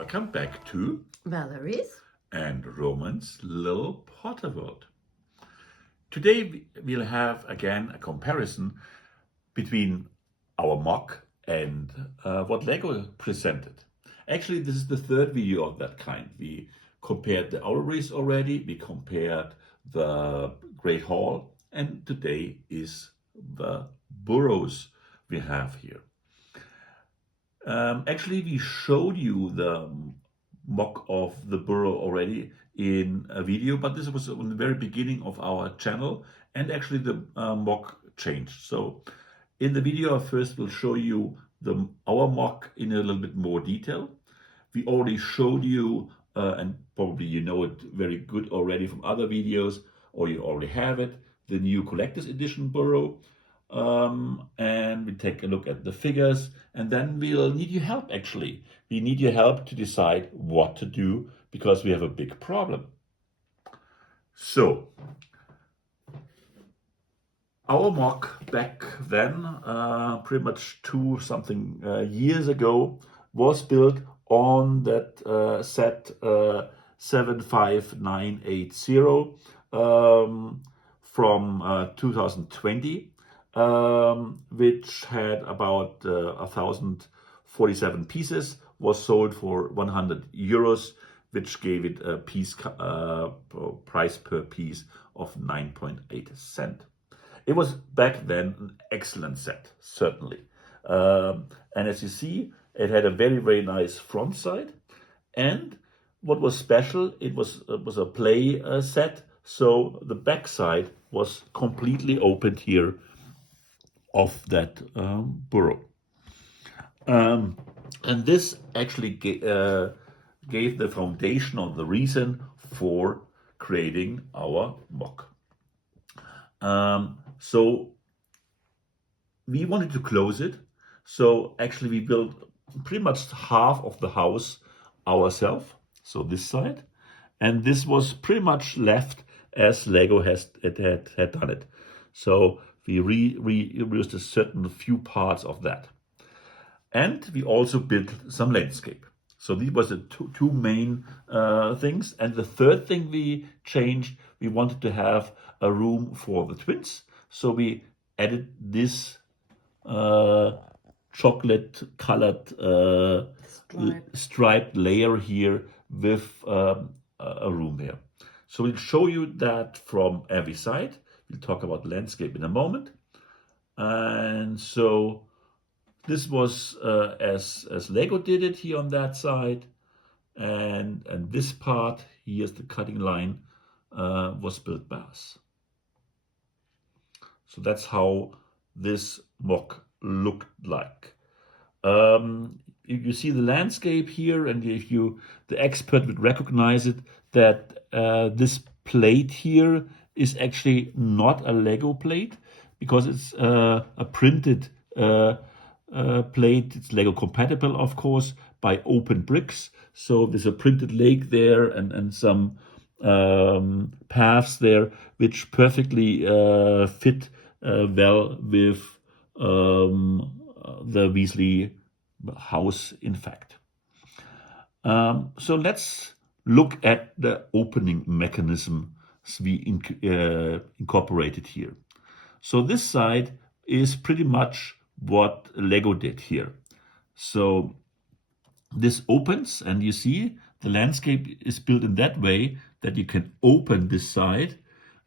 Welcome back to Valerie's and Roman's Little Potter World. Today we'll have again a comparison between our MOC and what Lego presented. Actually, this is the third video of that kind. We compared the Orreries already, we compared the Great Hall, and today is the Burrows we have here. Actually, we showed you the MOC of the Burrow already in a video, but this was on the very beginning of our channel, and actually the MOC changed. So in the video, I first will show you our MOC in a little bit more detail. We already showed you, and probably you know it very good already from other videos, or you already have it, the new Collector's Edition Burrow. And we take a look at the figures, and then we'll need your help actually. We need your help to decide what to do because we have a big problem. So, our MOC back then, pretty much 2 something years ago, was built on that set 75980 from 2020. Which had about 1,047 pieces, was sold for 100 euros, which gave it a price per piece of 9.8 cents. It was back then an excellent set, certainly. And as you see, it had a very, very nice front side. And what was special, it was a play set, so the back side was completely opened here of that Burrow. And this actually gave the foundation or the reason for creating our MOC. So we wanted to close it. So actually we built pretty much half of the house ourselves. So this side. And this was pretty much left as Lego had done it. So we reused a certain few parts of that. And we also built some landscape. So these were the two main things. And the third thing we changed, we wanted to have a room for the twins. So we added this chocolate colored striped layer here with a room here. So we'll show you that from every side. We'll talk about landscape in a moment. And so this was as Lego did it here on that side. And this part, here's the cutting line, was built by us. So that's how this MOC looked like. You see the landscape here, and if the expert would recognize it, that this plate here is actually not a Lego plate because it's a printed plate. It's Lego compatible, of course, by open bricks. So there's a printed lake there and some paths there which perfectly fit well with the Weasley house, in fact. So let's look at the opening mechanism we incorporated here. So this side is pretty much what Lego did here. So this opens, and you see the landscape is built in that way that you can open this side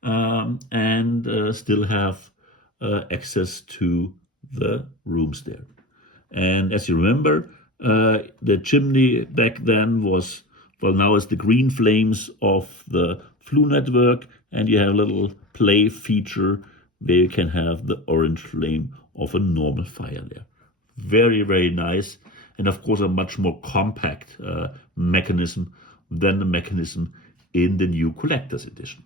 and still have access to the rooms there. And as you remember, the chimney back then was, well, now it's the green flames of the Flu network, and you have a little play feature where you can have the orange flame of a normal fire there. Very, very nice. And of course, a much more compact mechanism than the mechanism in the new Collector's Edition.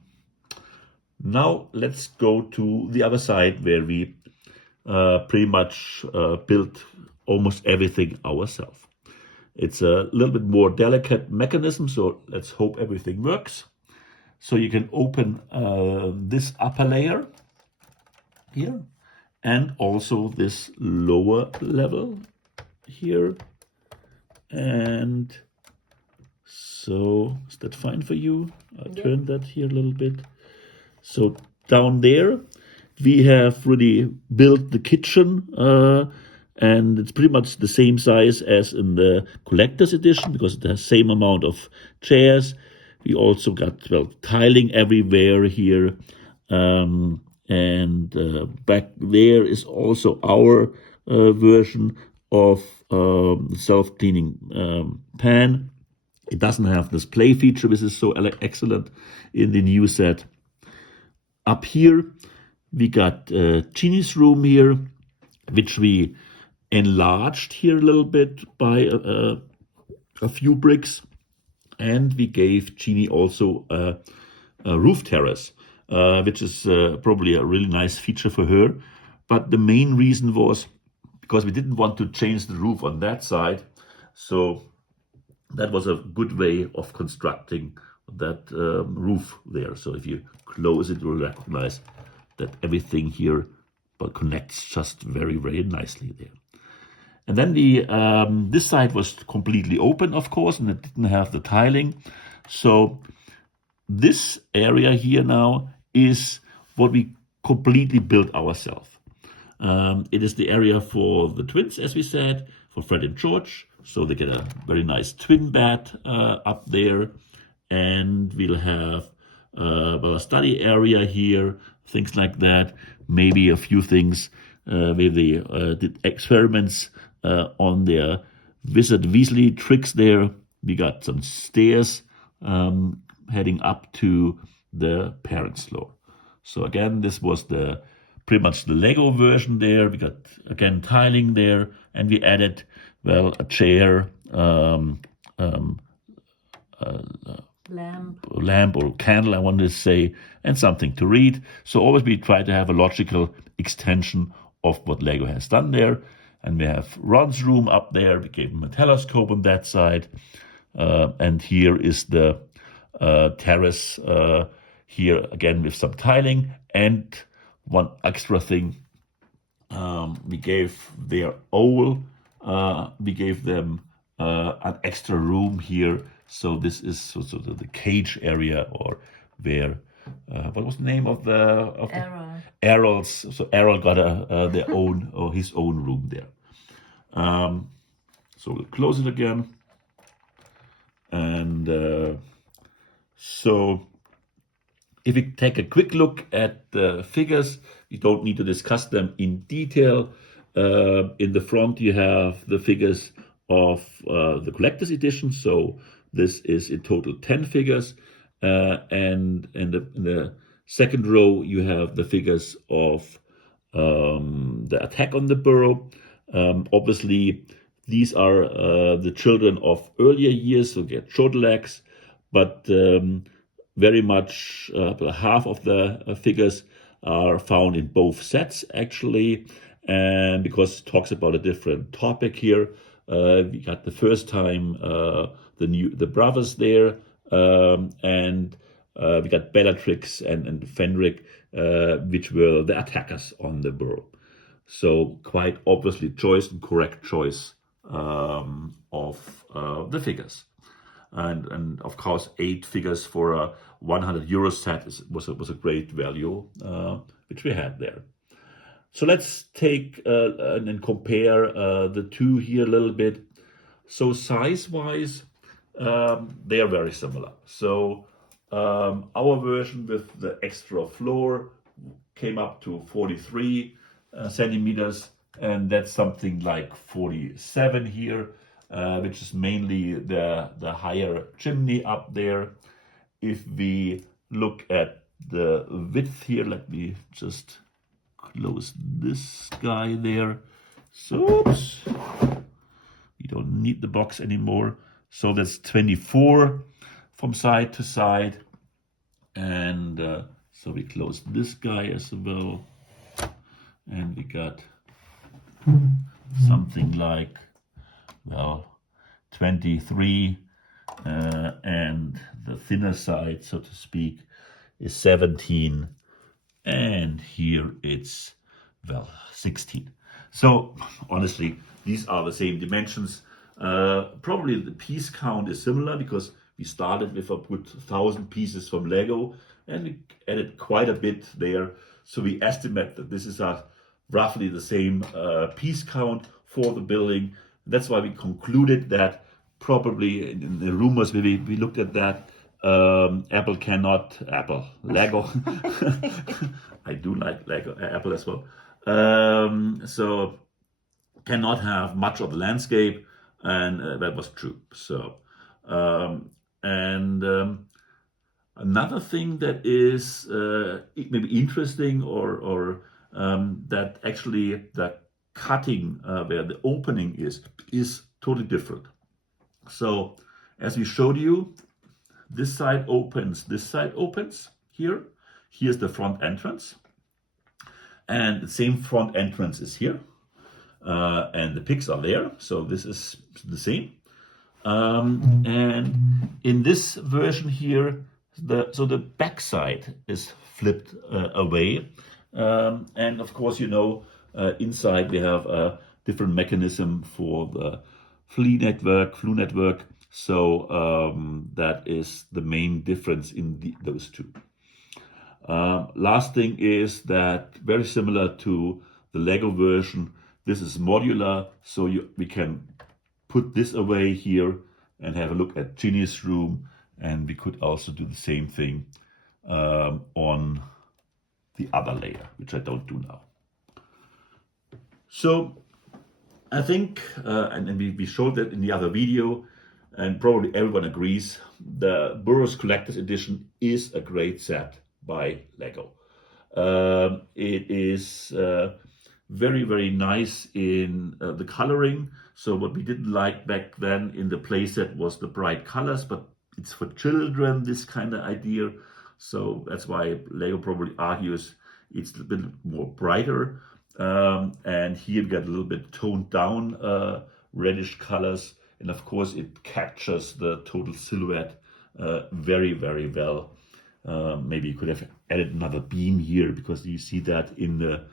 Now let's go to the other side where we pretty much built almost everything ourselves. It's a little bit more delicate mechanism, so let's hope everything works. So you can open this upper layer here and also this lower level here. And So is that fine for you? I turned that here a little bit. So down there, we have really built the kitchen, and it's pretty much the same size as in the collector's edition because it has the same amount of chairs. We also got tiling everywhere here, and back there is also our version of self-cleaning pan. It doesn't have this play feature, which is so excellent in the new set. Up here, we got Jeannie's room here, which we enlarged here a little bit by a few bricks. And we gave Jeannie also a roof terrace, which is probably a really nice feature for her. But the main reason was because we didn't want to change the roof on that side. So that was a good way of constructing that roof there. So if you close it, you'll recognize that everything here connects just very, very nicely there. And then this side was completely open, of course, and it didn't have the tiling. So this area here now is what we completely built ourselves. It is the area for the twins, as we said, for Fred and George. So they get a very nice twin bed up there. And we'll have a study area here, things like that. Maybe a few things where they did experiments on their Wizard Weasley tricks there. We got some stairs heading up to the parents' floor. So again, this was pretty much the Lego version there. We got, again, tiling there, and we added, a chair, lamp or candle, I wanted to say, and something to read. So always we try to have a logical extension of what Lego has done there. And we have Ron's room up there. We gave him a telescope on that side. And here is the terrace here, again, with some tiling. And one extra thing, we gave their owl, we gave them an extra room here. So this is sort of the cage area, or where, what was the name of the Errol. Errol's? So Errol got their own, or his own room there. So we'll close it again. And so if we take a quick look at the figures, you don't need to discuss them in detail. In the front, you have the figures of the collector's edition. So this is in total 10 figures. And in the second row, you have the figures of the attack on the Burrow. Obviously, these are the children of earlier years, so get short legs, but very much half of the figures are found in both sets, actually. And because it talks about a different topic here, we got the first time the brothers there, and we got Bellatrix and Fenric, which were the attackers on the Burrow. So quite obviously correct choice of the figures. And of course, 8 figures for a 100 euro set was a great value, which we had there. So let's take and compare the two here a little bit. So size-wise, they are very similar. So our version with the extra floor came up to 43 centimeters, and that's something like 47 here, which is mainly the higher chimney up there. If we look at the width here, let me just close this guy there. So, oops, you don't need the box anymore. So that's 24 from side to side. And so we close this guy as well. And we got something like, 23. And the thinner side, so to speak, is 17. And here it's, 16. So honestly, these are the same dimensions. Probably the piece count is similar because we started with a good 1,000 pieces from Lego and we added quite a bit there. So we estimate that this is roughly the same piece count for the building. That's why we concluded that probably in the rumors we looked at that Lego. I do like Lego, Apple as well. So cannot have much of the landscape, and that was true. So, another thing that is maybe interesting or that actually the cutting where the opening is totally different. So as we showed you, this side opens here. Here's the front entrance. And the same front entrance is here. And the pigs are there. So this is the same. And in this version here, the back side is flipped away. And of course, inside we have a different mechanism for the flu network. So that is the main difference in those two. Last thing is that very similar to the Lego version, this is modular, so we can put this away here and have a look at Ginny's room, and we could also do the same thing on the other layer, which I don't do now. So I think, and we showed that in the other video, and probably everyone agrees, the Burrows Collector's Edition is a great set by Lego. It is very, very nice in the coloring. So what we didn't like back then in the playset was the bright colors, but it's for children, this kind of idea. So that's why Lego probably argues it's a bit more brighter. And here we get a little bit toned down reddish colors. And of course it captures the total silhouette very, very well. Maybe you could have added another beam here because you see that in the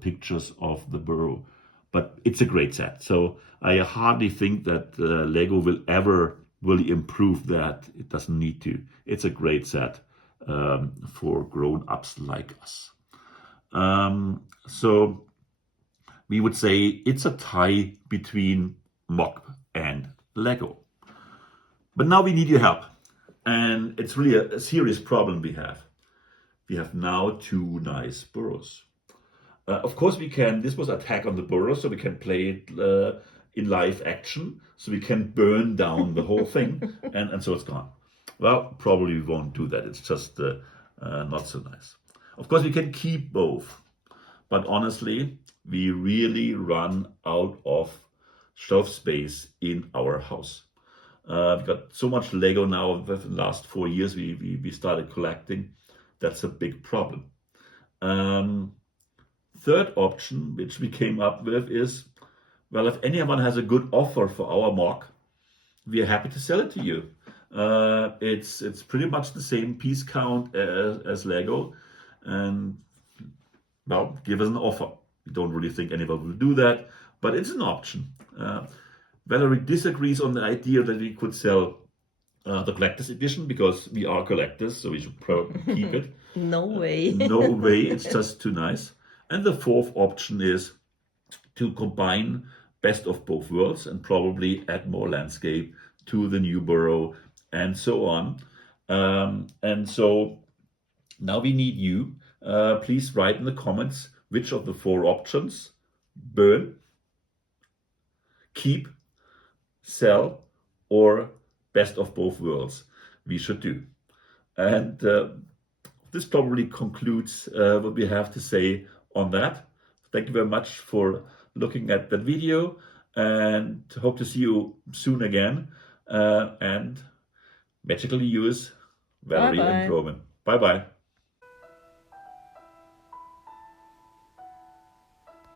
pictures of the Burrow. But it's a great set. So I hardly think that Lego will ever really improve that. It doesn't need to. It's a great set for grown-ups like us. So we would say it's a tie between MOC and Lego. But now we need your help. And it's really a serious problem we have. We have now two nice Burrows. Of course we can, this was Attack on the Burrows, so we can play it in live action. So we can burn down the whole thing and so it's gone. Well, probably we won't do that. It's just not so nice. Of course we can keep both. But honestly, we really run out of shelf space in our house. We've got so much Lego now. The last 4 years we started collecting. That's a big problem. Third option, which we came up with is, well, if anyone has a good offer for our MOC, we are happy to sell it to you. It's pretty much the same piece count as Lego. And, well, give us an offer. We don't really think anyone will do that, but it's an option. Valerie disagrees on the idea that we could sell the collector's edition because we are collectors, so we should probably keep it. No way. No way, it's just too nice. And the fourth option is to combine best of both worlds and probably add more landscape to the new Burrow and so on. And so now we need you. Please write in the comments which of the four options, burn, keep, sell, or best of both worlds, we should do. And this probably concludes what we have to say on that. Thank you very much for looking at that video and hope to see you soon again. And magically yours, Valerie and Roman. Bye-bye.